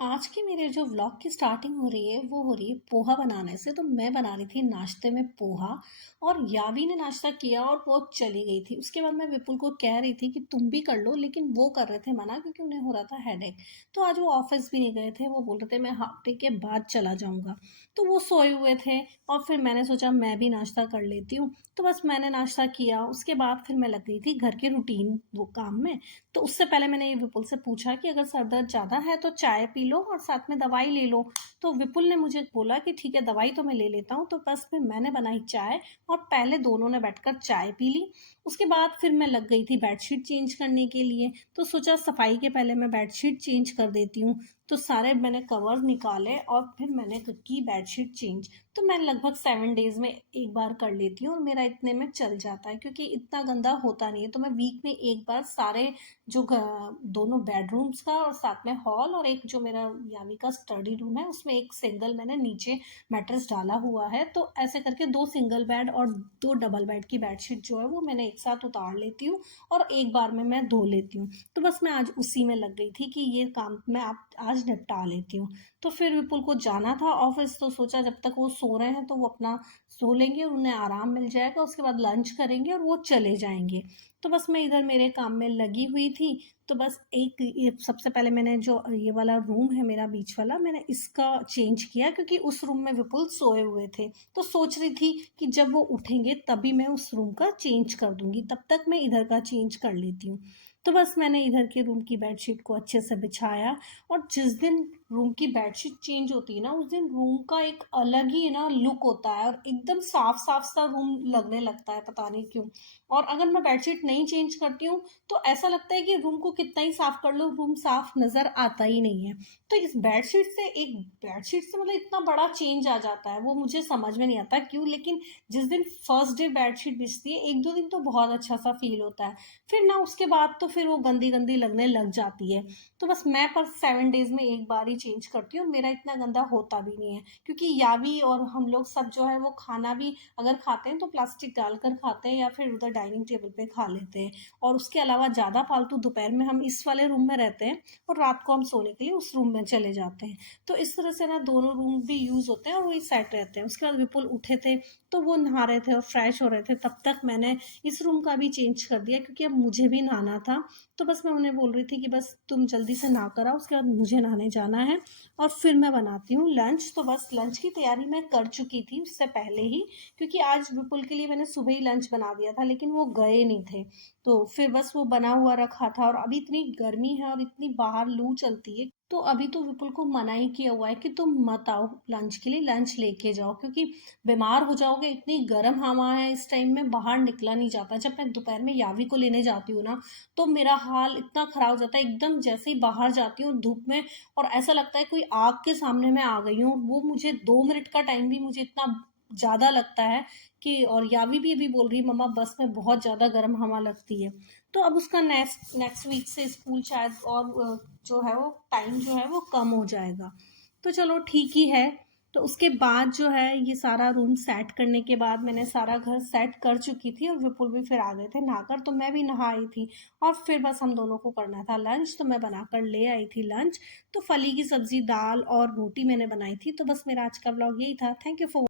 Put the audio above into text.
आज की मेरे जो व्लॉग की स्टार्टिंग हो रही है वो हो रही है पोहा बनाने से। तो मैं बना रही थी नाश्ते में पोहा और यावी ने नाश्ता किया और वो चली गई थी। उसके बाद मैं विपुल को कह रही थी कि तुम भी कर लो, लेकिन वो कर रहे थे मना क्योंकि उन्हें हो रहा था हेडेक। तो आज वो ऑफिस भी नहीं गए थे, वो बोल रहे थे मैं हाफ डे के बाद चला जाऊंगा। तो वो सोए हुए थे और फिर मैंने सोचा मैं भी नाश्ता कर लेती हूँ। तो बस मैंने नाश्ता किया, उसके बाद फिर मैं लग गई थी घर के रूटीन वो काम में। तो उससे पहले मैंने ये विपुल से पूछा कि अगर सर दर्द ज़्यादा है तो चाय पी लो और साथ में दवाई ले लो। तो विपुल ने मुझे बोला कि ठीक है, दवाई तो मैं ले लेता हूँ। तो बस फिर मैंने बनाई चाय और पहले दोनों ने बैठकर चाय पी ली। उसके बाद फिर मैं लग गई थी बेडशीट चेंज करने के लिए। तो सोचा सफाई के पहले मैं बेडशीट चेंज कर देती हूँ। तो सारे मैंने कवर निकाले और फिर मैंने की बेडशीट चेंज। तो मैं लगभग 7 डेज में एक बार कर लेती हूँ और मेरा इतने में चल जाता है क्योंकि इतना गंदा होता नहीं है। तो मैं वीक में एक बार सारे जो दोनों बेडरूम्स का और साथ में हॉल और एक जो मेरा यानी का स्टडी रूम है उसमें एक सिंगल मैंने नीचे मैट्रेस डाला हुआ है। तो ऐसे करके 2 सिंगल बेड और 2 डबल बेड की बेडशीट जो है वो मैंने एक साथ उतार लेती हूँ और एक बार में मैं धो लेती हूँ। तो बस मैं आज उसी में लग गई थी कि ये काम मैं आप आज निपटा लेती हूँ। तो फिर विपुल को जाना था ऑफिस, तो सोचा जब तक वो सो रहे हैं तो वो अपना सो लेंगे, उन्हें आराम मिल जाएगा, उसके बाद लंच करेंगे और वो चले जाएंगे। तो बस मैं इधर मेरे काम में लगी हुई थी। तो बस एक ये सबसे पहले मैंने जो ये वाला रूम है मेरा बीच वाला, मैंने इसका चेंज किया क्योंकि उस रूम में विपुल सोए हुए थे। तो सोच रही थी कि जब वो उठेंगे तभी मैं उस रूम का चेंज कर दूंगी, तब तक मैं इधर का चेंज कर लेती हूँ। तो बस मैंने इधर के रूम की बेडशीट को अच्छे से बिछाया। और जिस दिन रूम की बेडशीट चेंज होती है ना, उस दिन रूम का एक अलग ही ना लुक होता है और एकदम साफ साफ सा रूम लगने लगता है, पता नहीं क्यों। और अगर मैं बेडशीट नहीं चेंज करती हूँ तो ऐसा लगता है कि रूम को कितना ही साफ कर लो रूम साफ नजर आता ही नहीं है। तो इस बेडशीट से मतलब इतना बड़ा चेंज आ जाता है, वो मुझे समझ में नहीं आता क्यों। लेकिन जिस दिन फर्स्ट डे बेडशीट बिछती है 1-2 दिन तो बहुत अच्छा सा फील होता है। फिर ना उसके बाद तो फिर वो गंदी गंदी लगने लग जाती है। तो बस मैं पर 7 डेज में एक बार ही चेंज करती हूँ, मेरा इतना गंदा होता भी नहीं है क्योंकि यावी और हम लोग सब जो है वो खाना भी अगर खाते हैं तो प्लास्टिक डालकर खाते हैं या फिर उधर डाइनिंग टेबल पे खा लेते हैं। और उसके अलावा ज़्यादा फालतू दोपहर में हम इस वाले रूम में रहते हैं और रात को हम सोने के लिए उस रूम में चले जाते हैं। तो इस तरह से ना दोनों रूम भी यूज़ होते हैं और वही सेट रहते हैं। उसके बाद विपुल उठे थे तो वो नहा रहे थे और फ्रेश हो रहे थे, तब तक मैंने इस रूम का भी चेंज कर दिया क्योंकि अब मुझे भी नहाना था। तो बस मैं उन्हें बोल रही थी कि बस तुम जल्दी से नहा कर आओ, उसके बाद मुझे नहाने जाना है और फिर मैं बनाती हूँ लंच। तो बस लंच की तैयारी मैं कर चुकी थी उससे पहले ही, क्योंकि आज विपुल के लिए मैंने सुबह ही लंच बना दिया था लेकिन वो गए नहीं थे। तो फिर बस वो बना हुआ रखा था और अभी इतनी गर्मी है और इतनी बाहर लू चलती है। तो अभी तो विपुल को मना ही किया हुआ है कि तुम मत आओ लंच के लिए, लंच लेके जाओ क्योंकि बीमार हो जाओगे। इतनी गर्म हवा है इस टाइम में, बाहर निकला नहीं जाता। जब मैं दोपहर में यावी को लेने जाती हूँ ना तो मेरा हाल इतना खराब हो जाता है एकदम, जैसे ही बाहर जाती हूँ धूप में और ऐसा लगता है कोई आग के सामने मैं आ गई हूँ। वो मुझे 2 मिनट का टाइम भी मुझे इतना ज़्यादा लगता है कि, और यावी भी अभी बोल रही है मम्मा बस में बहुत ज़्यादा गर्म हवा लगती है। तो अब उसका नेक्स्ट नेक्स्ट वीक से स्कूल शायद और जो है वो टाइम जो है वो कम हो जाएगा। तो चलो ठीक ही है। तो उसके बाद जो है ये सारा रूम सेट करने के बाद मैंने सारा घर सेट कर चुकी थी और विपुल भी फिर आ गए थे नहाकर, तो मैं भी नहा आई थी। और फिर बस हम दोनों को करना था लंच, तो मैं बनाकर ले आई थी लंच। तो फली की सब्जी दाल और रोटी मैंने बनाई थी। तो बस मेरा आज का व्लॉग यही था। Thank you for